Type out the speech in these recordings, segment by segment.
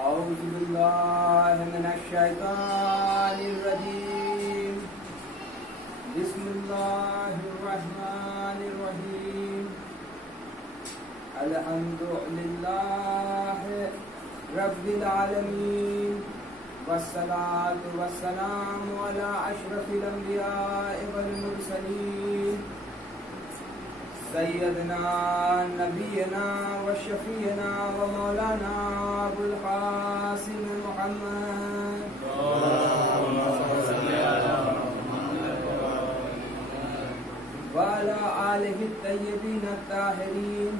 أعوذ بالله من الشيطان الرجيم. بسم الله الرحمن الرحيم. الحمد لله رب العالمين، والصلاة والسلام على أشرف الأنبياء والمرسلين، سيدنا نبينا وشفينا ومولانا أبو القاسم محمد وعلى آله الطيبين الطاهرين،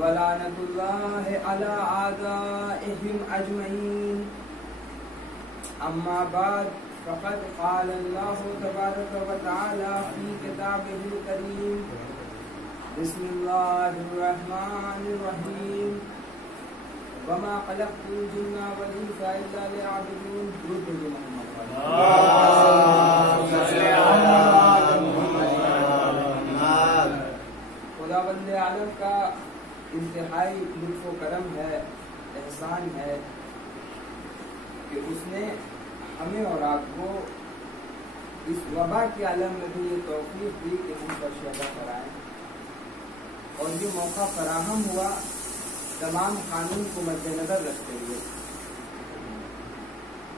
ولعنة الله على أعدائهم أجمعين. أما بعد، فقد قال الله تبارك وتعالى في كتابه الكريم: بسم الله الرحمن الرحيم. وما خلقت الجن والإنس إلا ليعبدون. خداوند عالم کا انتہائی لطف و کرم ہے، احسان ہے کہ اس نے ہمیں اور آپ کو اس وبا کے عالم میں بھی یہ توفیق دی کہ ہم پر شہدا کرائیں، اور یہ موقع فراہم ہوا تمام قانون کو مد نظر رکھتے ہوئے،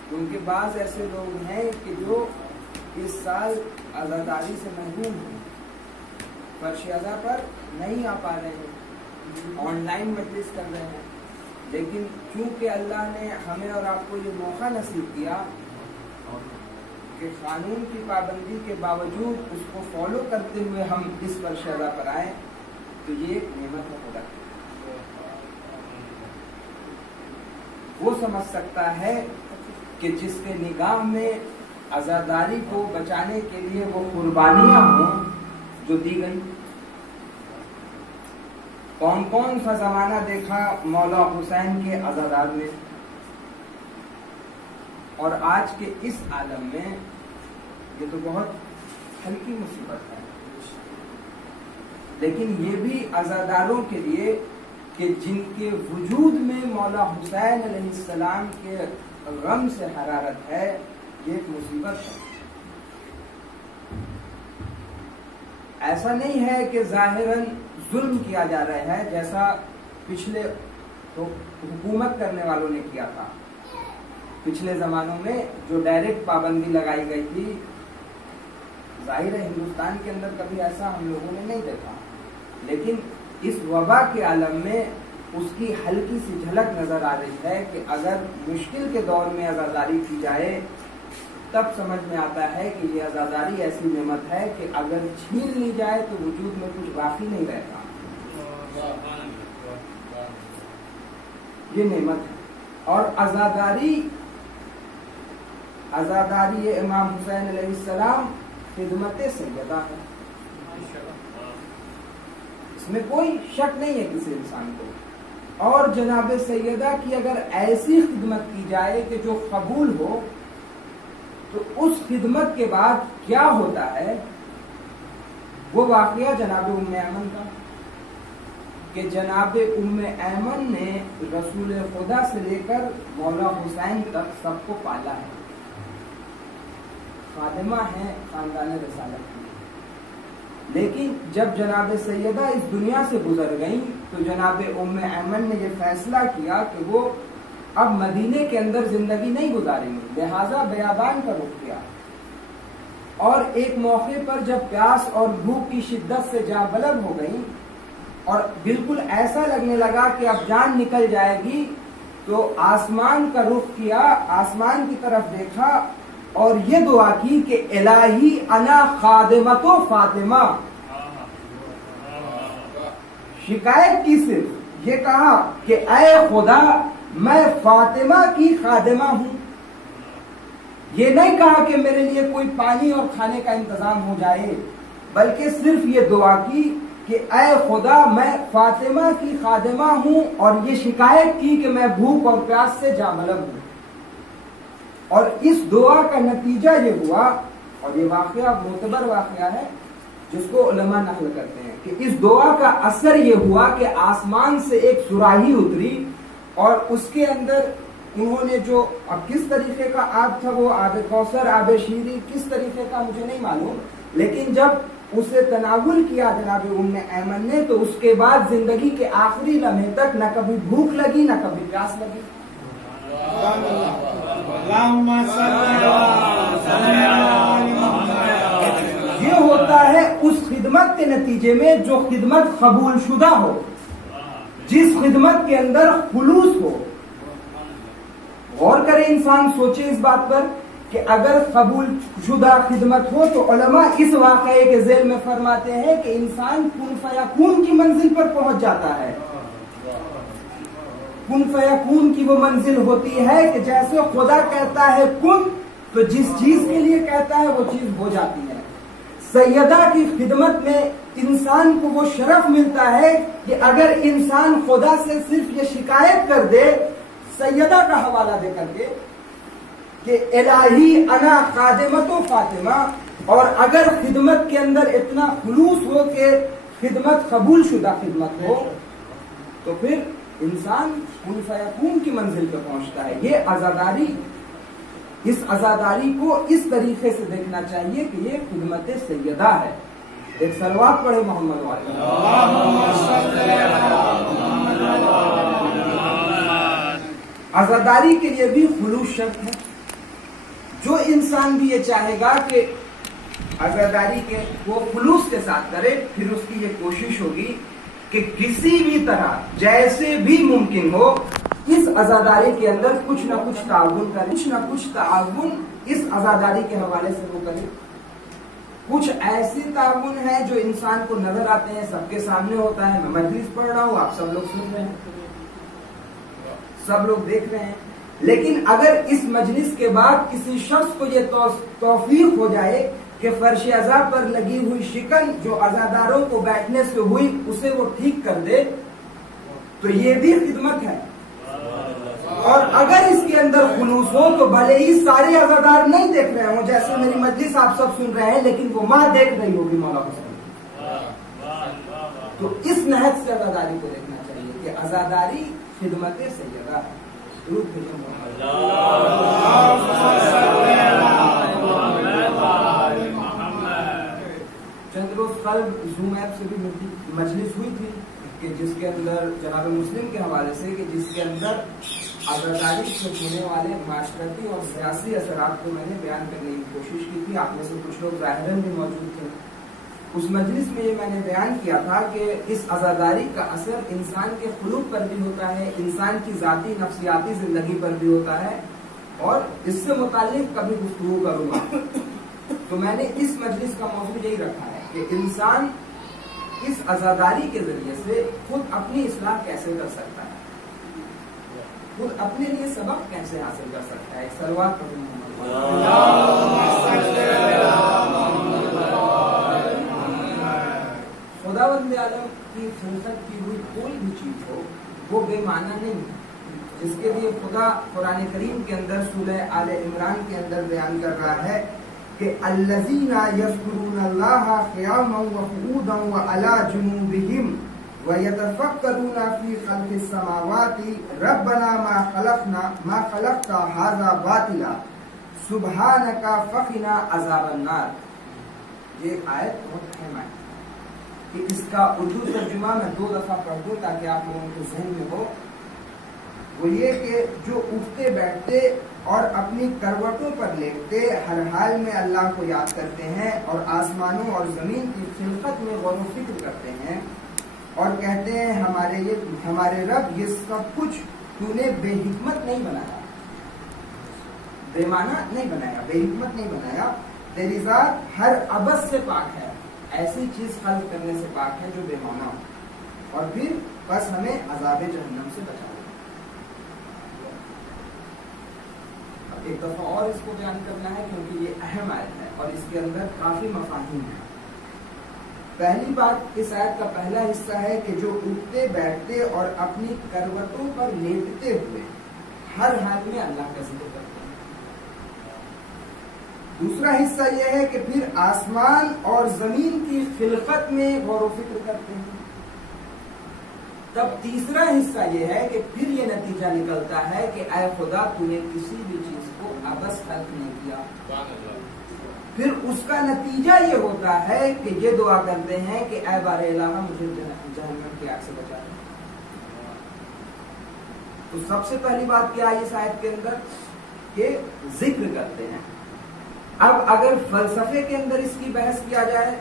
کیونکہ بعض ایسے لوگ ہیں کہ جو اس سال عزاداری سے محروم ہیں، فرش ادا پر نہیں آ پا رہے ہیں، آن لائن مجلس کر رہے ہیں، لیکن چونکہ اللہ نے ہمیں اور آپ کو یہ موقع نصیب کیا کہ قانون کی پابندی کے باوجود اس کو فالو کرتے ہوئے ہم اس فرش ادا پر آئیں، تو یہ ایک نعمت ہے خدا کی. وہ سمجھ سکتا ہے کہ جس کے نگاہ میں عزاداری کو بچانے کے لیے وہ قربانیاں ہوں جو دی گئی. کون کون سا زمانہ دیکھا مولا حسین کے عزادار میں، اور آج کے اس عالم میں یہ تو بہت ہلکی مصیبت ہے، لیکن یہ بھی عزاداروں کے لیے کہ جن کے وجود میں مولا حسین علیہ السلام کے غم سے حرارت ہے، یہ ایک مصیبت ہے. ایسا نہیں ہے کہ ظاہراً ظلم کیا جا رہا ہے جیسا پچھلے تو حکومت کرنے والوں نے کیا تھا. پچھلے زمانوں میں جو ڈائریکٹ پابندی لگائی گئی تھی، ظاہر ہے ہندوستان کے اندر کبھی ایسا ہم لوگوں نے نہیں دیکھا، لیکن اس وبا کے عالم میں اس کی ہلکی سی جھلک نظر آ رہی ہے کہ اگر مشکل کے دور میں عزاداری کی جائے تب سمجھ میں آتا ہے کہ یہ عزاداری ایسی نعمت ہے کہ اگر چھین لی جائے تو وجود میں کچھ باقی نہیں رہتا. یہ نعمت ہے. اور عزاداری امام حسین علیہ السلام خدمت سیدہ ہے، اس میں کوئی شک نہیں ہے کسی انسان کو. اور جناب سیدہ کی اگر ایسی خدمت کی جائے کہ جو قبول ہو، تو اس خدمت کے بعد کیا ہوتا ہے وہ واقعہ جناب ام ایمن کا، کہ جناب ام ایمن نے رسول خدا سے لے کر مولا حسین تک سب کو پالا ہے، خادمہ ہیں خاندان رسالت کی. لیکن جب جناب سیدہ اس دنیا سے گزر گئیں تو جناب ام ایمن نے یہ فیصلہ کیا کہ وہ اب مدینے کے اندر زندگی نہیں گزاریں گے، لہذا بیابان کا رخ کیا. اور ایک موقع پر جب پیاس اور بھوک کی شدت سے جاں بلب ہو گئی اور بالکل ایسا لگنے لگا کہ اب جان نکل جائے گی، تو آسمان کا رخ کیا، آسمان کی طرف دیکھا اور یہ دعا کی کہ الہی انا خادمت و فاطمہ. شکایت کی صرف یہ کہا کہ اے خدا میں فاطمہ کی خادمہ ہوں. یہ نہیں کہا کہ میرے لیے کوئی پانی اور کھانے کا انتظام ہو جائے، بلکہ صرف یہ دعا کی کہ اے خدا میں فاطمہ کی خادمہ ہوں، اور یہ شکایت کی کہ میں بھوک اور پیاس سے جاں بلب ہوں. اور اس دعا کا نتیجہ یہ ہوا، اور یہ واقعہ معتبر واقعہ ہے جس کو علماء نقل کرتے ہیں، کہ اس دعا کا اثر یہ ہوا کہ آسمان سے ایک سراہی اتری اور اس کے اندر انہوں نے جو اب کس طریقے کا آب تھا، وہ آب کوثر، آب شیریں، کس طریقے کا مجھے نہیں معلوم، لیکن جب اسے تناول کیا جناب ام ایمن نے تو اس کے بعد زندگی کے آخری لمحے تک نہ کبھی بھوک لگی نہ کبھی پیاس لگی. یہ ہوتا ہے اس خدمت کے نتیجے میں جو خدمت قبول شدہ ہو، جس خدمت کے اندر خلوص ہو. غور کرے انسان، سوچے اس بات پر کہ اگر قبول شدہ خدمت ہو تو علماء اس واقعے کے ذیل میں فرماتے ہیں کہ انسان کن فیکون کی منزل پر پہنچ جاتا ہے. کن فیکون کی وہ منزل ہوتی ہے کہ جیسے خدا کہتا ہے کن، تو جس چیز کے لیے کہتا ہے وہ چیز ہو جاتی ہے. سیدہ کی خدمت میں انسان کو وہ شرف ملتا ہے کہ اگر انسان خدا سے صرف یہ شکایت کر دے، سیدہ کا حوالہ دے کر کے کہ الہی انا خادمت و فاطمہ، اور اگر خدمت کے اندر اتنا خلوص ہو کہ خدمت قبول شدہ خدمت ہو، تو پھر انسان کن فیکون کی منزل پہ پہنچتا ہے. یہ عزاداری، اس عزاداری کو اس طریقے سے دیکھنا چاہیے کہ یہ خدمت سیدہ ہے. ایک صلوات پڑھے محمد والے. عزاداری کے لیے بھی خلوص شرط ہے. جو انسان بھی یہ چاہے گا کہ عزاداری کے وہ خلوص کے ساتھ کرے، پھر اس کی یہ کوشش ہوگی کہ کسی بھی طرح جیسے بھی ممکن ہو اس عزاداری کے اندر کچھ نہ کچھ تعاون کرے، کچھ نہ کچھ تعاون اس عزاداری کے حوالے سے وہ کرے. کچھ ایسے تعاون ہیں جو انسان کو نظر آتے ہیں، سب کے سامنے ہوتا ہے. میں مجلس پڑھ رہا ہوں، آپ سب لوگ سن رہے ہیں، سب لوگ دیکھ رہے ہیں. لیکن اگر اس مجلس کے بعد کسی شخص کو یہ توفیق ہو جائے کہ فرش عزا پر لگی ہوئی شکن جو عزاداروں کو بیٹھنے سے ہوئی اسے وہ ٹھیک کر دے، تو یہ بھی خدمت ہے. اور اگر اس کے اندر خلوص ہو تو بھلے ہی سارے عزادار نہیں دیکھ رہے ہوں، جیسے میری مجلس آپ سب سن رہے ہیں، لیکن وہ ماں دیکھ رہی ہوگی مولا حسین. تو اس نہج سے عزاداری کو دیکھنا چاہیے کہ عزاداری خدمت سیدہ ہے. چند روز قلب زوم ایپ سے بھی مجلس ہوئی تھی کہ جس کے اندر جناب مسلم کے حوالے سے کہ جس کے اندر عزاداری سے ہونے والے معاشرتی اور سیاسی اثرات کو میں نے بیان کرنے کی کوشش کی تھی. آپ میں سے کچھ لوگ ظاہراً بھی موجود تھے. اس مجلس میں یہ میں نے بیان کیا تھا کہ اس عزاداری کا اثر انسان کے خلوق پر بھی ہوتا ہے، انسان کی ذاتی نفسیاتی زندگی پر بھی ہوتا ہے، اور اس سے متعلق کبھی گفتگو کروں گا. تو میں نے اس مجلس کا موضوع یہی رکھا ہے کہ انسان اس عزاداری کے ذریعے سے خود اپنی اصلاح کیسے کر سکتا ہے، خود اپنے لیے سبق کیسے حاصل کر سکتا ہے. صلوات پڑھیں خداوند عالم کی خلقت کی ہوئی کوئی بھی چیز ہو وہ بے معنی نہیں ہے. جس کے لیے خدا قرآن کریم کے اندر سورہ آل عمران کے اندر بیان کر رہا ہے کہ الذین یذکرون اللہ قیاما وقعودا وعلی جنوبہم ویتفکرون فی خلق السماوات ربنا ما خلقت ھذا باطلا سبحانک فقنا عذاب النار. یہ آیت بہت اہم ہے کہ اس کا اردو ترجمہ میں 2 دفعہ پڑھ دوں تاکہ آپ لوگوں کے ذہن میں ہو. وہ یہ کہ جو اٹھتے بیٹھتے اور اپنی کروٹوں پر لیٹتے ہر حال میں اللہ کو یاد کرتے ہیں اور آسمانوں اور زمین کی خلقت میں غور و فکر کرتے ہیں اور کہتے ہیں ہمارے رب یہ سب کچھ تو نے بے حکمت نہیں بنایا، بے معنی نہیں بنایا، بے حکمت نہیں بنایا. تیری ذات ہر عبث سے پاک ہے، ایسی چیز خلق کرنے سے پاک ہے جو بے معنی ہو. اور پھر بس ہمیں عذاب جہنم سے بچا. ایک دفعہ اور اس کو بیان کرنا ہے کیونکہ یہ اہم آیت ہے اور اس کے اندر کافی مفاہیم ہیں. پہلی بات اس آیت کا پہلا حصہ ہے کہ جو اٹھتے بیٹھتے اور اپنی کروٹوں پر لیٹتے ہوئے ہر حال میں اللہ کا ذکر کرتے ہیں. دوسرا حصہ یہ ہے کہ پھر آسمان اور زمین کی خلقت میں غور و فکر کرتے ہیں. تب تیسرا حصہ یہ ہے کہ پھر یہ نتیجہ نکلتا ہے کہ اے خدا تو نے کسی بھی چیز کو عبث خلق نہیں کیا. پھر اس کا نتیجہ یہ ہوتا ہے کہ یہ دعا کرتے ہیں کہ اے بار الہ مجھے جہنم کی آگ سے بچا دے. تو سب سے پہلی بات کیا ہے اس آیت کے اندر کہ ذکر کرتے ہیں. اب اگر فلسفے کے اندر اس کی بحث کیا جائے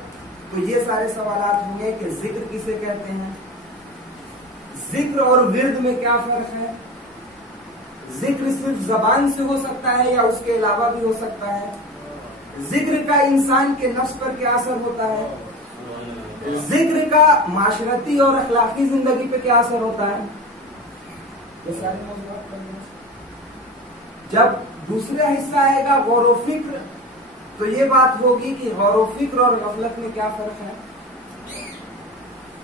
تو یہ سارے سوالات ہوں گے کہ ذکر کسے کہتے ہیں, ذکر اور ورد میں کیا فرق ہے, ذکر صرف زبان سے ہو سکتا ہے یا اس کے علاوہ بھی ہو سکتا ہے, ذکر کا انسان کے نفس پر کیا اثر ہوتا ہے, ذکر کا معاشرتی اور اخلاقی زندگی پہ کیا اثر ہوتا ہے. یہ سارے موضوعات جب دوسرا حصہ آئے گا غور و فکر, تو یہ بات ہوگی کہ غور و فکر اور غفلت میں کیا فرق ہے.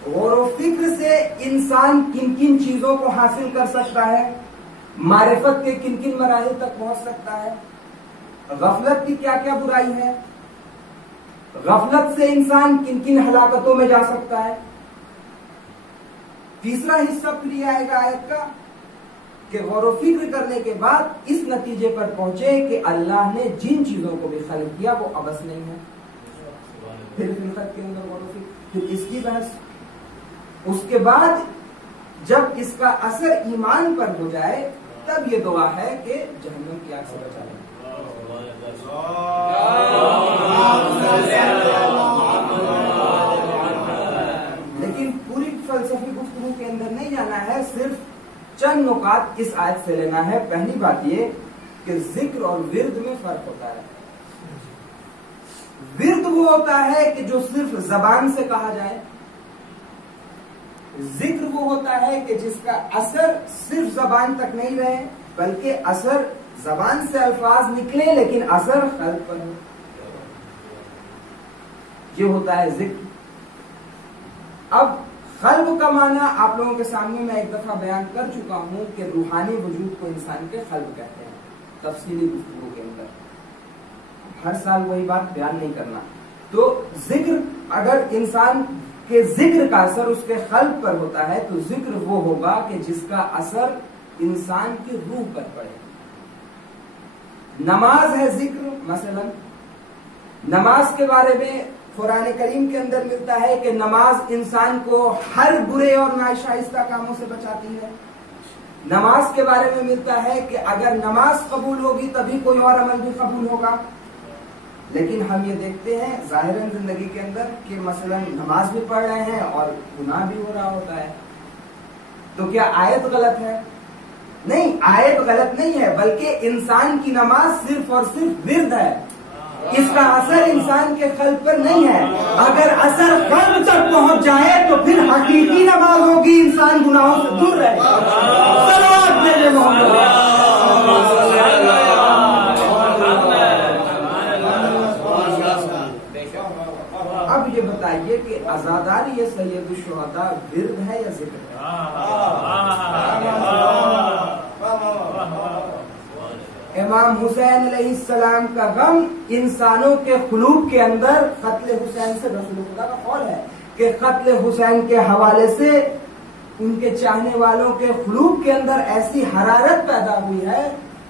غور و فکر سے انسان کن کن چیزوں کو حاصل کر سکتا ہے, معرفت کے کن کن مراحل تک پہنچ سکتا ہے. غفلت کی کیا کیا برائی ہے, غفلت سے انسان کن کن ہلاکتوں میں جا سکتا ہے. تیسرا حصہ پھر یہ آئے گا آیت کا کہ غور و فکر کرنے کے بعد اس نتیجے پر پہنچے کہ اللہ نے جن چیزوں کو بھی خلق کیا وہ عبث نہیں ہے. پھر فلسفت کے اندر غور و فکر, پھر اس کی بحث, اس کے بعد جب اس کا اثر ایمان پر ہو جائے تب یہ دعا ہے کہ جہنم کی آگ سے بچا لیں. لیکن پوری فلسفی گفتگو کے اندر نہیں جانا ہے, صرف چند نکات اس آیت سے لینا ہے. پہلی بات یہ کہ ذکر اور ورد میں فرق ہوتا ہے. ورد وہ ہوتا ہے کہ جو صرف زبان سے کہا جائے, ذکر وہ ہوتا ہے کہ جس کا اثر صرف زبان تک نہیں رہے بلکہ اثر زبان سے الفاظ نکلے لیکن اثر قلب پر ہو. یہ ہوتا ہے ذکر. اب قلب کا معنی آپ لوگوں کے سامنے میں ایک دفعہ بیان کر چکا ہوں کہ روحانی وجود کو انسان کے قلب کہتے ہیں تفصیلی گفتگو کے اندر. ہر سال وہی بات بیان نہیں کرنا. تو ذکر, اگر انسان کہ ذکر کا اثر اس کے قلب پر ہوتا ہے تو ذکر وہ ہوگا کہ جس کا اثر انسان کی روح پر پڑے. نماز ہے ذکر, مثلا نماز کے بارے میں قرآن کریم کے اندر ملتا ہے کہ نماز انسان کو ہر برے اور ناشائستہ کاموں سے بچاتی ہے. نماز کے بارے میں ملتا ہے کہ اگر نماز قبول ہوگی تبھی کوئی اور عمل بھی قبول ہوگا. لیکن ہم یہ دیکھتے ہیں ظاہراً زندگی کے اندر کہ مثلا نماز بھی پڑھ رہے ہیں اور گناہ بھی ہو رہا ہوتا ہے. تو کیا آیت غلط ہے؟ نہیں, آیت غلط نہیں ہے, بلکہ انسان کی نماز صرف اور صرف ورد ہے. اس کا اثر انسان کے قلب پر نہیں ہے. اگر اثر قلب تک پہنچ جائے تو پھر حقیقی نماز ہوگی, انسان گناہوں سے دور رہے گا. صلوات میرے محمد. اب یہ بتائیے کہ عزاداری یہ سید الشہداء ورد ہے یا ذکر ہے؟ امام حسین علیہ السلام کا غم انسانوں کے قلوب کے اندر قتل حسین سے رسول خدا کا قول ہے کہ قتل حسین کے حوالے سے ان کے چاہنے والوں کے قلوب کے اندر ایسی حرارت پیدا ہوئی ہے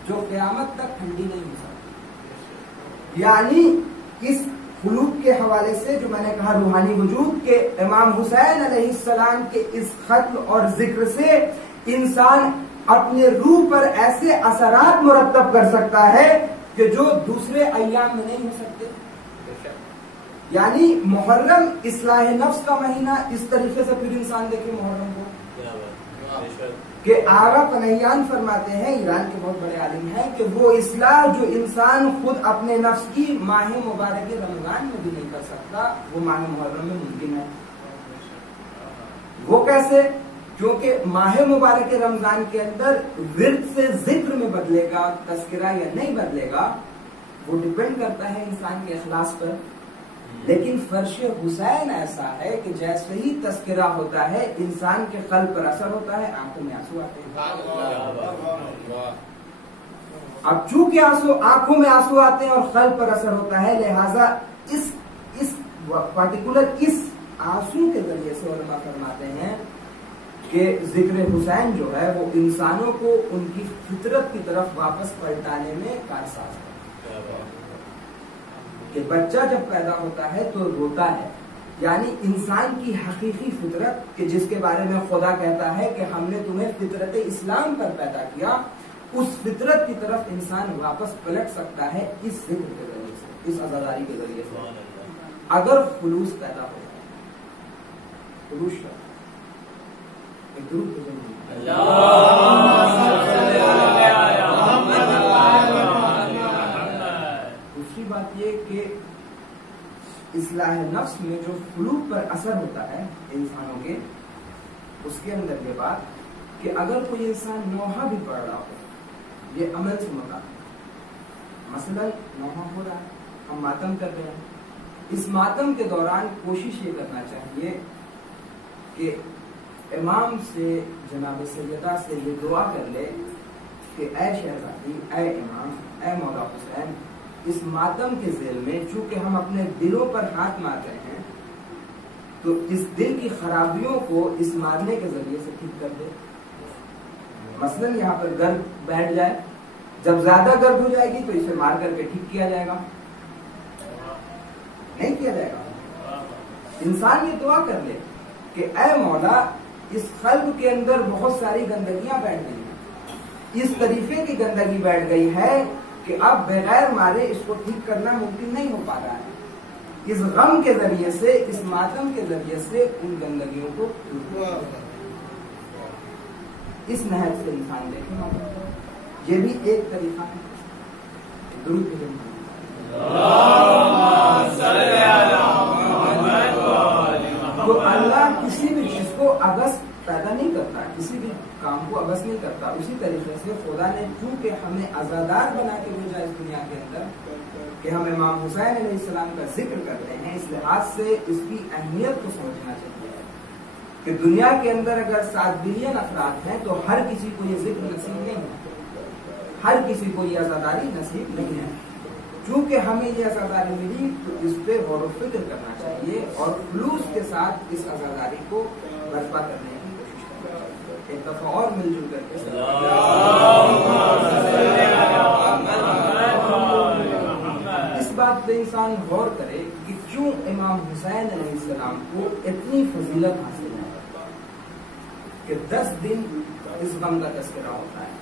جو قیامت تک ٹھنڈی نہیں ہو سکتی. یعنی اس قلوب کے حوالے سے جو میں نے کہا روحانی وجود کے امام حسین علیہ السلام کے اس قتل اور ذکر سے انسان اپنے روح پر ایسے اثرات مرتب کر سکتا ہے کہ جو دوسرے ایام میں نہیں ہو سکتے. یعنی محرم اصلاح نفس کا مہینہ, اس طریقے سے پھر انسان دیکھے محرم کو کہ آغا پنہیان فرماتے ہیں, ایران کے بہت بڑے عالم ہیں, کہ وہ اصلاح جو انسان خود اپنے نفس کی ماہ مبارک رمضان میں بھی نہیں کر سکتا وہ ماہ محرم میں ممکن ہے. وہ کیسے؟ کیونکہ ماہ مبارک رمضان کے اندر ورد سے ذکر میں بدلے گا, تذکرہ یا نہیں بدلے گا, وہ ڈپینڈ کرتا ہے انسان کے اخلاص پر. لیکن فرش حسین ایسا ہے کہ جیسے ہی تذکرہ ہوتا ہے انسان کے قلب پر اثر ہوتا ہے, آنکھوں میں آنسو آتے ہیں. اب چونکہ آنکھوں میں آنسو آتے ہیں اور قلب پر اثر ہوتا ہے, لہذا اس پارٹیکولر اس آنسو کے ذریعے سے علماء فرماتے ہیں کہ کہ ذکر حسین جو ہے وہ انسانوں کو ان کی فطرت کی طرف واپس پلٹانے میں کارساز ہے. کہ بچہ جب پیدا ہوتا ہے تو روتا ہے، یعنی انسان کی حقیقی فطرت کہ جس کے بارے میں خدا کہتا ہے کہ ہم نے تمہیں فطرت اسلام پر پیدا کیا، اس فطرت کی طرف انسان واپس پلٹ سکتا ہے اس ذکر کے ذریعے سے، اس عزاداری کے ذریعے سے، اگر خلوص پیدا ہو جائے. خلوص دوسری بات یہ کہ اصلاح نفس میں جو قلوب پر اثر ہوتا ہے انسانوں کے، اس کے اندر یہ بات کہ اگر کوئی انسان نوحہ بھی پڑھ رہا ہو، یہ عمل سے متعلق، مثلا نوحہ ہو رہا ہے، ہم ماتم کر رہے ہیں، اس ماتم کے دوران کوشش یہ کرنا چاہیے کہ امام سے، جناب سیدہ سے یہ دعا کر لے کہ اے شہزادی، اے امام، اے مولا حسین، اس ماتم کے ذیل میں چونکہ ہم اپنے دلوں پر ہاتھ مار رہے ہیں تو اس دل کی خرابیوں کو اس مارنے کے ذریعے سے ٹھیک کر دے. مثلا یہاں پر گرد بیٹھ جائے، جب زیادہ گرد ہو جائے گی تو اسے مار کر کے ٹھیک کیا جائے گا؟ نہیں کیا جائے گا. انسان یہ دعا کر لے کہ اے مولا، اس قلب کے اندر بہت ساری گندگیاں بیٹھ گئی ہیں، اس طریقے کی گندگی بیٹھ گئی ہے کہ اب بغیر مارے اس کو ٹھیک کرنا ممکن نہیں ہو پا رہا ہے. اس غم کے ذریعے سے، اس ماتم کے ذریعے سے ان گندگیوں کو اس نہج سے انسان دیکھے. یہ بھی ایک طریقہ ہے. تو اللہ کسی بھی چیز کو عبث پیدا نہیں کرتا، کسی بھی کام کو عبث نہیں کرتا. اسی طریقے سے خدا نے چونکہ ہمیں عزادار بنا کے بھیجا اس دنیا کے اندر کہ ہم امام حسین علیہ السلام کا ذکر کرتے ہیں، اس لحاظ سے اس کی اہمیت کو سمجھنا چاہیے کہ دنیا کے اندر اگر 7 بلین افراد ہیں تو ہر کسی کو یہ ذکر نصیب نہیں ہے، ہر کسی کو یہ عزاداری نصیب نہیں ہے. چونکہ ہمیں یہ عزاداری ملی تو اس پہ غور و فکر کرنا چاہیے اور خلوص کے ساتھ اس عزاداری کو برپا کرنے کی کوشش کرنا چاہیے. ایک دفعہ اور مل جل کر کے اس بات پہ انسان غور کرے کہ کیوں امام حسین علیہ السلام کو اتنی فضیلت حاصل ہے کہ 10 دن اس غم کا تذکرہ ہوتا ہے.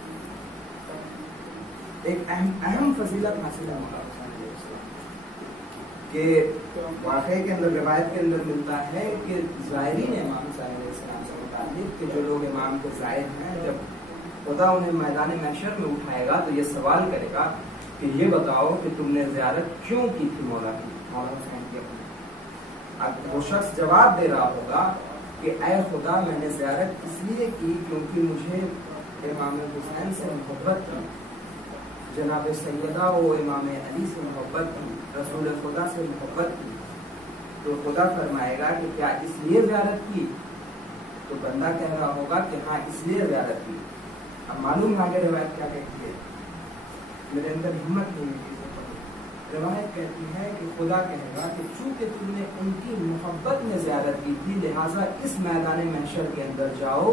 ایک اہم فضیلت حاصل ہے مولا حسین علیہ السلام کہ واقعے کے اندر، روایت کے اندر ملتا ہے کہ زائرین امام حسین علیہ السلام سے متعلق کہ جو لوگ امام کے زائر ہیں، جب خدا انہیں میدان محشر میں اٹھائے گا تو یہ سوال کرے گا کہ یہ بتاؤ کہ تم نے زیارت کیوں کی تھی مولا حسین کی اپنی. اب وہ شخص جواب دے رہا ہوگا کہ اے خدا، میں نے زیارت اس لیے کی کیونکہ مجھے امام حسین سے محبت تھی، جناب سیدہ و امام علی سے محبت تھی، رسول خدا سے محبت تھی. تو خدا فرمائے گا کہ کیا اس لیے زیارت کی؟ تو بندہ کہہ رہا ہوگا کہ ہاں اس لیے زیارت کی. اب معلوم آگے روایت کیا کہتی ہے، میرے اندر ہمت نہیں ہوتی. روایت کہتی ہے کہ خدا کہے گا کہ چونکہ تم نے ان کی محبت میں زیارت کی تھی لہٰذا اس میدان محشر کے اندر جاؤ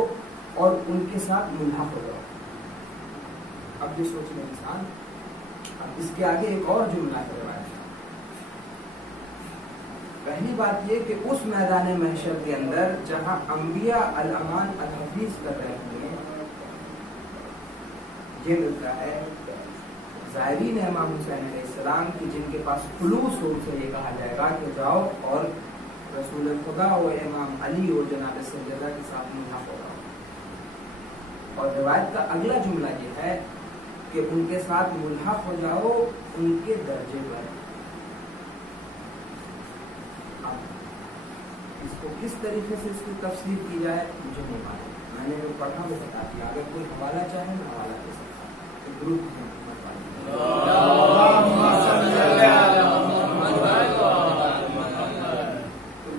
اور ان کے ساتھ ملحق ہو جاؤ. اب یہ سوچ لیں انسان. اب اس کے آگے ایک اور جملہ ہے روایت. پہلی بات یہ کہ اس میدان محشر کے اندر جہاں انبیاء الامان الحفیظ کر رہے ہیں، یہ ملتا ہے زائرین امام حسین علیہ السلام کی، جن کے پاس خلوص ہو، سے یہ کہا جائے گا کہ جاؤ اور رسول خدا و امام علی و جناب سیدہ کے ساتھ ملحق ہو جاؤ. اور روایت کا اگلا جملہ یہ ہے کہ ان کے ساتھ ملحق ہو جاؤ ان کے درجے پر. اس کو کس طریقے سے اس کی تفسیر کی جائے مجھے نہیں معلوم. میں نے جو پڑھا وہ بتا دیا. اگر کوئی حوالہ چاہے میں حوالہ دے سکتا ہوں. گروپ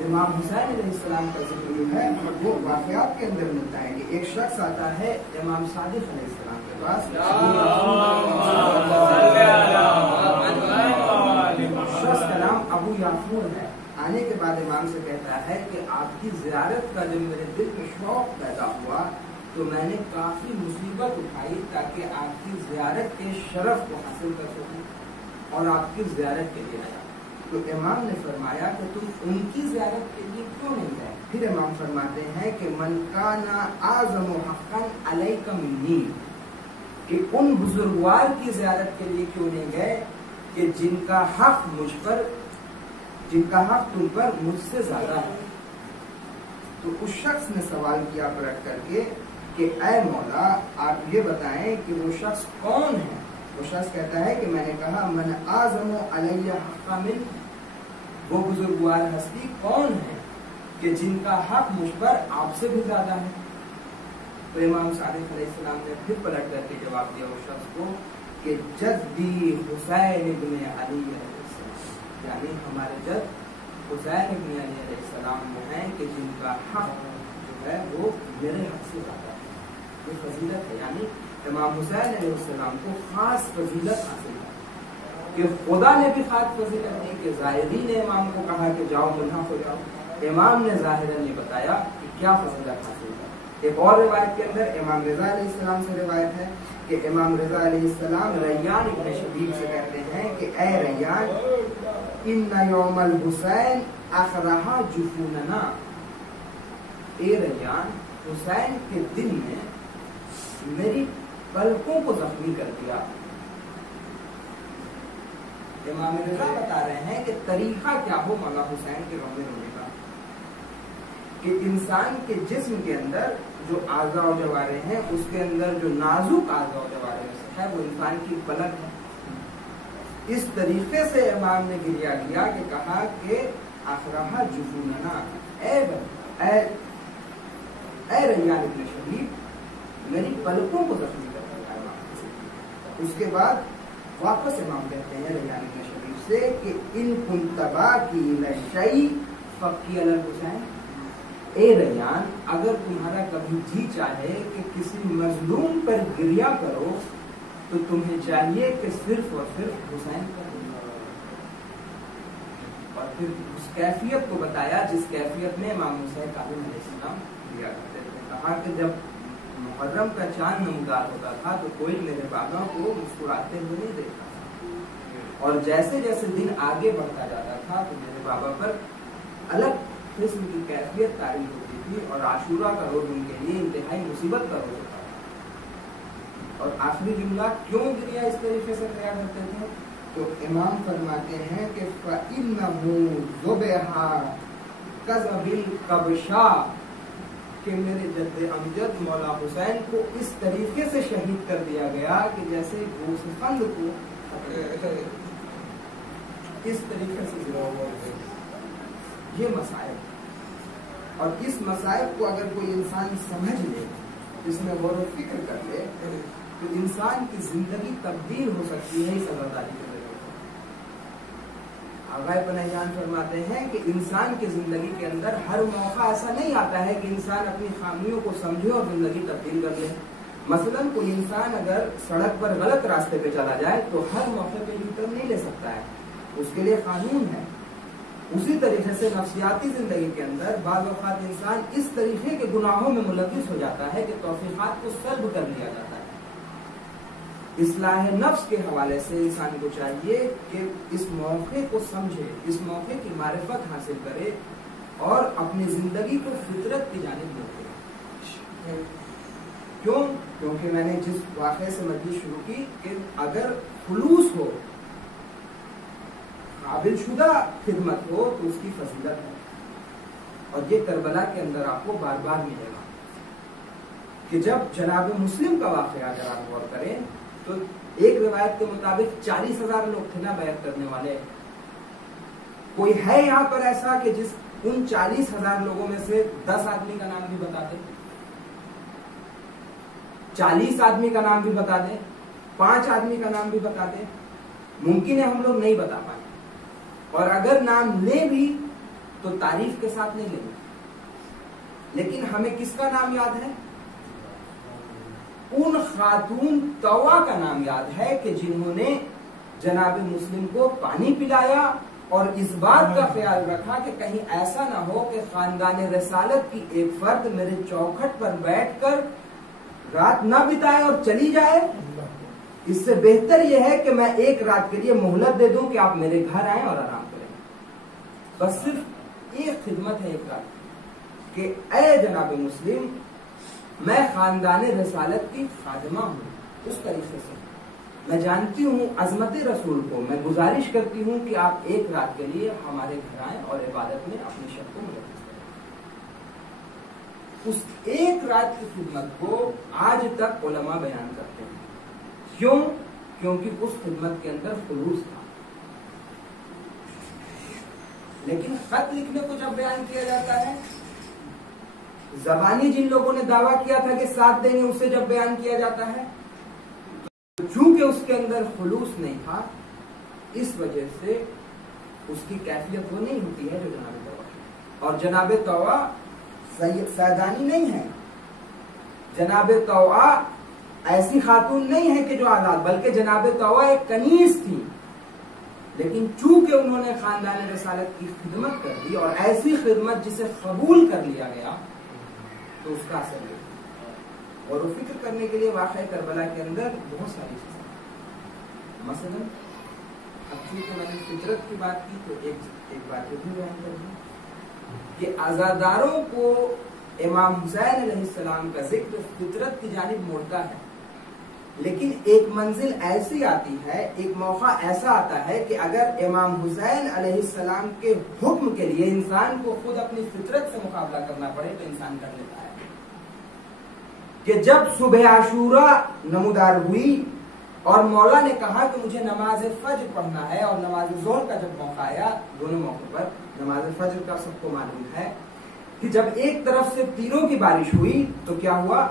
امام حسین علیہ السلام کا ذکر جو ہے وہ واقعات کے اندر ملتا ہے کہ ایک شخص آتا ہے امام صادق علیہ السلام کے پاس. شخص کا نام ابو یعفور ہے. آنے کے بعد امام سے کہتا ہے کہ آپ کی زیارت کا جب میرے دل میں شوق پیدا ہوا تو میں نے کافی مصیبت اٹھائی تاکہ آپ کی زیارت کے شرف کو حاصل کر سکوں اور آپ کی زیارت کے لیے آیا. تو امام نے فرمایا کہ تم ان کی زیارت کے لیے کیوں نہیں گئے؟ پھر امام فرماتے ہیں کہ من کان اعظم حقا علیک منی، کہ ان بزرگوار کی زیارت کے لیے کیوں نہیں گئے کہ جن کا حق تم پر مجھ سے زیادہ ہے. تو اس شخص نے سوال کیا پلٹ کر کے کہ اے مولا آپ یہ بتائیں کہ وہ شخص کون ہے؟ وہ شخص کہتا ہے کہ میں نے کہا من اعظم علی حقا من، وہ بزرگوار ہستی کون ہے کہ جن کا حق مجھ پر آپ سے بھی زیادہ ہے. تو امام صادق علیہ السلام نے پھر پلٹ کر کے جواب دیا اس شخص کو کہ جدی حسین ابن علی علیہ السلام، یعنی ہمارے جد حسین ابن علی علیہ السلام وہ ہیں کہ جن کا حق جو ہے وہ میرے حق سے زیادہ ہے. یہ فضیلت ہے، یعنی امام حسین علیہ السلام کو خاص فضیلت حاصل ہے کہ خدا نے بھی خاص فضیلت دی کہ زائرین نے امام کو کہا کہ جاؤ ملحق ہو جاؤ. امام نے ظاہراً یہ بتایا کہ کیا فضیلت حاصل ہے. ایک اور روایت کے اندر امام رضا علیہ السلام سے روایت ہے کہ امام رضا علیہ السلام ریان ابن شبیب سے کہتے ہیں کہ اے ریان ان یوم الحسین اخرہا جفوننا، اے ریان حسین کے دن نے میری پلکوں کو زخمی کر دیا. امام رضا بتا رہے ہیں کہ طریقہ کیا ہو مولا حسین کے غم رونے کا، کہ انسان کے جسم کے اندر جو اعضاء و جوارے ہیں اس کے اندر جو نازک اعضاء و جوارے میں سے ہے وہ انسان کی پلک ہے. اس طریقے سے امام نے گریا کیا کہ کہا کہ اخرہا جفوننا، اے ریان ابن شبیب میری پلکوں کو زخمی کر دیا. اس کے بعد واپس امام کہتے ہیں ریان ابن شبیب سے کہ ان کنت باکی لشیء فبکی علی الحسین، اے ریان اگر تمہارا کبھی جی چاہے کہ کسی مظلوم پر گریا کرو تو تمہیں چاہیے کہ صرف اور صرف حسین پر. اور پھر اس کیفیت کو بتایا جس کیفیت میں امام حسین کاظم علیہ السلام گریا کرتے تھے. کہا کہ جب محرم کا چاند نمودار ہوتا تھا تو کوئی میرے بابا کو مسکراتے ہوئے نہیں دیکھتا تھا، اور جیسے جیسے دن آگے بڑھتا جاتا تھا تو میرے بابا پر الگ قسم کی کیفیت طاری ہوتی تھی، اور عاشورہ کا روز ان کے لیے انتہائی مصیبت کا روز ہوتا تھا. اور آخری جملہ کیوں گریا اس طریقے سے کیا کرتے تھے؟ تو امام فرماتے ہیں کہ فَإِنَّهُ ذُبِحَ كَذَبِ الْقَبْشَا، کہ میرے جد امجد مولا حسین کو اس طریقے سے شہید کر دیا گیا کہ جیسے گوسفند کو اس طریقے سے ذبح ہوا. یہ مسائل، اور اس مسائل کو اگر کوئی انسان سمجھ لے، اس میں غور و فکر کر لے تو انسان کی زندگی تبدیل ہو سکتی ہے اس عزاداری کے ذریعے. آغا پنہیان فرماتے ہیں کہ انسان کی زندگی کے اندر ہر موقع ایسا نہیں آتا ہے کہ انسان اپنی خامیوں کو سمجھے اور زندگی تبدیل کر لے. مثلا کوئی انسان اگر سڑک پر غلط راستے پہ چلا جائے تو ہر موقع پہ یو ٹرن نہیں لے سکتا ہے، اس کے لیے قانون ہے. اسی طریقے سے نفسیاتی زندگی کے اندر بعض اوقات انسان اس طریقے کے گناہوں میں ملوث ہو جاتا ہے کہ توفیقات کو سلب کر لیا جاتا ہے. اصلاح نفس کے حوالے سے انسان کو چاہیے کہ اس موقع کو سمجھے، اس موقع کی معرفت حاصل کرے اور اپنی زندگی کو فطرت کی جانب موڑے. کیوں؟ کیونکہ میں نے جس واقعے سے مجلس شروع کی کہ اگر خلوص ہو، قابل شدہ خدمت ہو تو اس کی فضیلت ہے. اور یہ کربلا کے اندر آپ کو بار بار ملے گا کہ جب جناب مسلم کا واقعہ اگر آپ غور کریں تو ایک روایت کے مطابق 40,000 لوگ تھے نا بیعت کرنے والے. کوئی ہے یہاں پر ایسا کہ جس ان 40,000 لوگوں میں سے 10 آدمی کا نام بھی بتا دیں، 40 آدمی کا نام بھی بتا دیں، 5 آدمی کا نام بھی بتا دیں؟ ممکن ہے ہم لوگ نہیں بتا پائیں، اور اگر نام لیں بھی تو تعریف کے ساتھ نہیں لیں گے. لیکن ہمیں کس کا نام یاد ہے؟ ان خاتون طوا کا نام یاد ہے کہ جنہوں نے جناب مسلم کو پانی پلایا اور اس بات کا خیال رکھا کہ کہیں ایسا نہ ہو کہ خاندان رسالت کی ایک فرد میرے چوکھٹ پر بیٹھ کر رات نہ بتائے اور چلی جائے. اس سے بہتر یہ ہے کہ میں ایک رات کے لیے مہلت دے دوں کہ آپ میرے گھر آئیں اور آرام کریں. بس صرف ایک خدمت ہے ایک رات کہ اے جناب مسلم میں خاندان رسالت کی خادمہ ہوں. اس طریقے سے میں جانتی ہوں عظمت رسول کو. میں گزارش کرتی ہوں کہ آپ ایک رات کے لیے ہمارے گھر آئیں اور عبادت میں اپنی شک کو مرکز کریں. اس ایک رات کی خدمت کو آج تک علماء بیان کرتے ہیں. کیوں؟ کیونکہ اس خدمت کے اندر خلوص تھا. لیکن خط لکھنے کو جب بیان کیا جاتا ہے، زبانی جن لوگوں نے دعویٰ کیا تھا کہ ساتھ دیں گے اسے جب بیان کیا جاتا ہے، چونکہ اس کے اندر خلوص نہیں تھا، اس وجہ سے اس کی کیفیت وہ نہیں ہوتی ہے جو جناب طوا ہے. اور جناب طوا سیدانی نہیں ہے. جناب طوا ایسی خاتون نہیں ہے کہ جو آزاد، بلکہ جناب طوا ایک کنیز تھی. لیکن چونکہ انہوں نے خاندان رسالت کی خدمت کر دی اور ایسی خدمت جسے قبول کر لیا گیا تو اس کا اثر ہے. اور وہ فکر کرنے کے لیے واقعہ کربلا کے اندر بہت ساری چیزیں. مثلا اب چونکہ میں نے فطرت کی بات کی تو ایک بات یہ بھی بیان کر دوں کہ عزاداروں کو امام حسین علیہ السلام کا ذکر فطرت کی جانب موڑتا ہے. لیکن ایک منزل ایسی آتی ہے، ایک موقع ایسا آتا ہے کہ اگر امام حسین علیہ السلام کے حکم کے لیے انسان کو خود اپنی فطرت سے مقابلہ کرنا پڑے تو انسان کر لیتا ہے. کہ جب صبح عاشورہ نمودار ہوئی اور مولا نے کہا کہ مجھے نماز فجر پڑھنا ہے، اور نماز ظہر کا جب موقع آیا، دونوں موقع پر نماز فجر کا سب کو معلوم ہے کہ جب ایک طرف سے تیروں کی بارش ہوئی تو کیا ہوا؟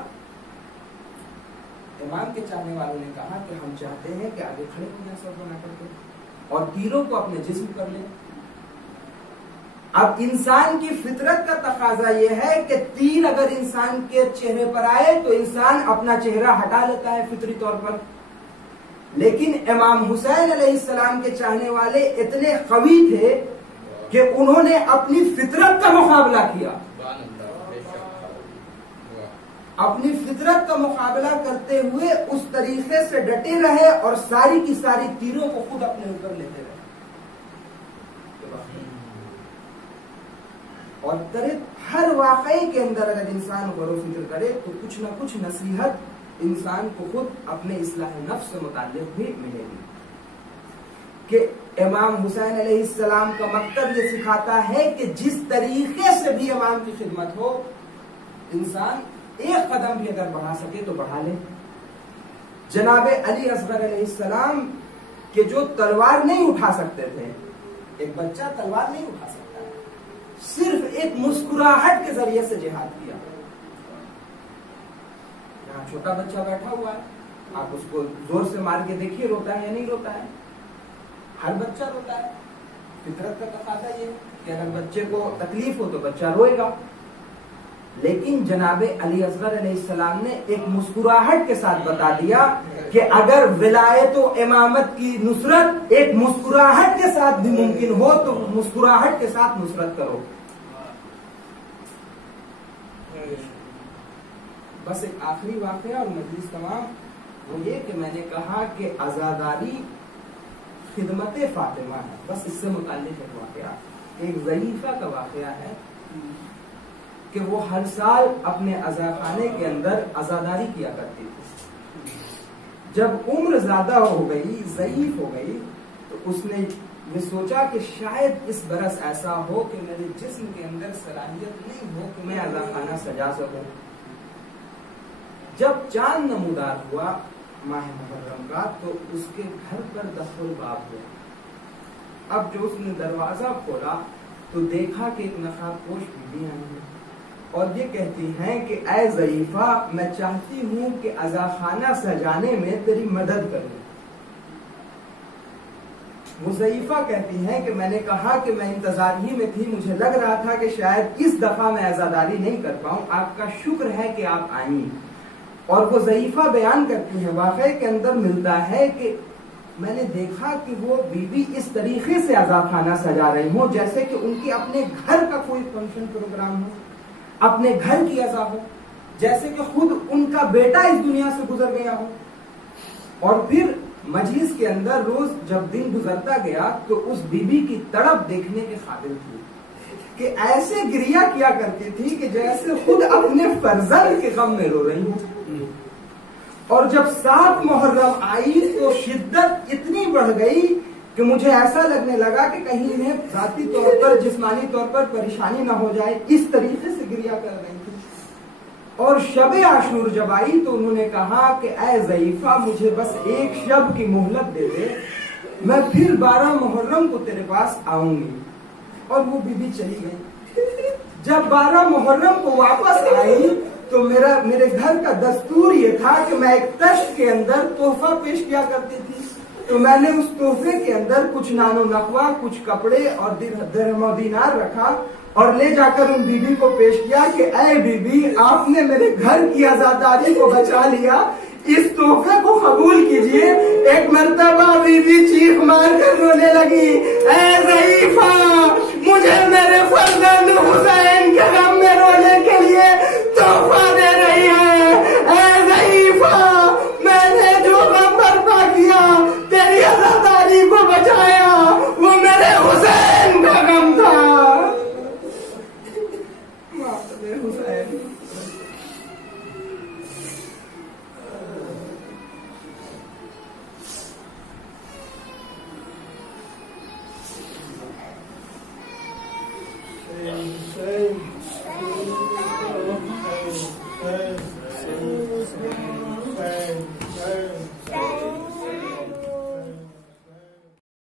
امام کے چاہنے والوں نے کہا کہ ہم چاہتے ہیں کہ آگے کھڑے ہو جائیں سب بنا کر کے اور تیروں کو اپنے جسم کر لیں. اب انسان کی فطرت کا تقاضا یہ ہے کہ تیر اگر انسان کے چہرے پر آئے تو انسان اپنا چہرہ ہٹا لیتا ہے فطری طور پر. لیکن امام حسین علیہ السلام کے چاہنے والے اتنے قوی تھے کہ انہوں نے اپنی فطرت کا مقابلہ کیا. اپنی فطرت کا مقابلہ کرتے ہوئے اس طریقے سے ڈٹے رہے اور ساری کی ساری تیروں کو خود اپنے اوپر لیتے رہے. اور ہر واقعے کے اندر اگر انسان غور و فکر کرے تو کچھ نہ کچھ نصیحت انسان کو خود اپنے اصلاح نفس سے متعلق بھی ملے گی. کہ امام حسین علیہ السلام کا مکتب یہ سکھاتا ہے کہ جس طریقے سے بھی امام کی خدمت ہو، انسان ایک قدم بھی اگر بڑھا سکے تو بڑھا لے. جناب علی اصغر علیہ السلام کہ جو تلوار نہیں اٹھا سکتے تھے، ایک بچہ تلوار نہیں اٹھا سکتا ہے، صرف ایک مسکراہٹ کے ذریعے سے جہاد کیا. یہاں چھوٹا بچہ بیٹھا ہوا ہے، آپ اس کو زور سے مار کے دیکھیے روتا ہے یا نہیں روتا ہے. ہر بچہ روتا ہے. فطرت کا تقاضا یہ ہے کہ اگر بچے کو تکلیف ہو تو بچہ روئے گا. لیکن جناب علی اصغر علیہ السلام نے ایک مسکراہٹ کے ساتھ بتا دیا کہ اگر ولایت و امامت کی نصرت ایک مسکراہٹ کے ساتھ بھی ممکن ہو تو مسکراہٹ کے ساتھ نصرت کرو. بس ایک آخری واقعہ اور مجلس تمام وہ یہ کہ میں نے کہا کہ عزاداری خدمت فاطمہ ہے. بس اس سے متعلق ایک واقعہ، ایک ضعیفہ کا واقعہ ہے کہ وہ ہر سال اپنے عزاخانے کے اندر عزاداری کیا کرتی تھی. جب عمر زیادہ ہو گئی، ضعیف ہو گئی، تو اس نے یہ سوچا کہ شاید اس برس ایسا ہو کہ میرے جسم کے اندر صلاحیت نہیں ہو کہ میں عزاخانہ سجا سکوں. جب چاند نمودار ہوا ماہ محرم کا تو اس کے گھر پر دخل الباب ہوا. اب جو اس نے دروازہ کھولا تو دیکھا کہ ایک نقاب پوش بیوی آئی ہے اور یہ کہتی ہیں کہ اے ضعیفہ، میں چاہتی ہوں کہ عزاخانہ سجانے میں تیری مدد کروں. وہ ضعیفہ کہتی ہیں کہ میں نے کہا کہ میں انتظار ہی میں تھی، مجھے لگ رہا تھا کہ شاید اس دفعہ میں عزاداری نہیں کر پاؤں، آپ کا شکر ہے کہ آپ آئیں. اور وہ ضعیفہ بیان کرتی ہیں، واقعے کے اندر ملتا ہے کہ میں نے دیکھا کہ وہ بیوی اس طریقے سے عزاخانہ سجا رہی ہوں جیسے کہ ان کی اپنے گھر کا کوئی فنکشن پروگرام ہو، اپنے گھر کی عزا ہو، جیسے کہ خود ان کا بیٹا اس دنیا سے گزر گیا ہو. اور پھر مجلس کے اندر روز جب دن گزرتا گیا تو اس بیوی کی تڑپ دیکھنے کے قابل تھی کہ ایسے گریا کیا کرتی تھی کہ جیسے خود اپنے فرزند کے غم میں رو رہی ہوں. اور جب 7 محرم آئی تو شدت اتنی بڑھ گئی کہ مجھے ایسا لگنے لگا کہ کہیں انہیں ذاتی طور پر جسمانی طور پر پریشانی نہ ہو جائے، اس طریقے سے گریا کر رہی تھی. اور شب عاشور جب آئی تو انہوں نے کہا کہ اے ضعیفہ مجھے بس ایک شب کی مہلت دے دے، میں پھر 12 محرم کو تیرے پاس آؤں گی. اور وہ بیوی چلی گئی. جب 12 محرم کو واپس آئی تو میرے گھر کا دستور یہ تھا کہ میں ایک تشت کے اندر تحفہ پیش کیا کرتی تھی. تو میں نے اس تحفے کے اندر کچھ نان و نقوہ، کچھ کپڑے اور درہم و دینار رکھا اور لے جا کر ان بیوی کو پیش کیا کہ اے بیوی آپ نے میرے گھر کی عزاداری کو بچا لیا، اس تحفے کو قبول کیجئے. ایک مرتبہ بیوی چیخ مار کر رونے لگی، اے ضعیفہ مجھے میرے فرزند حسین کے غم میں رونے کے لیے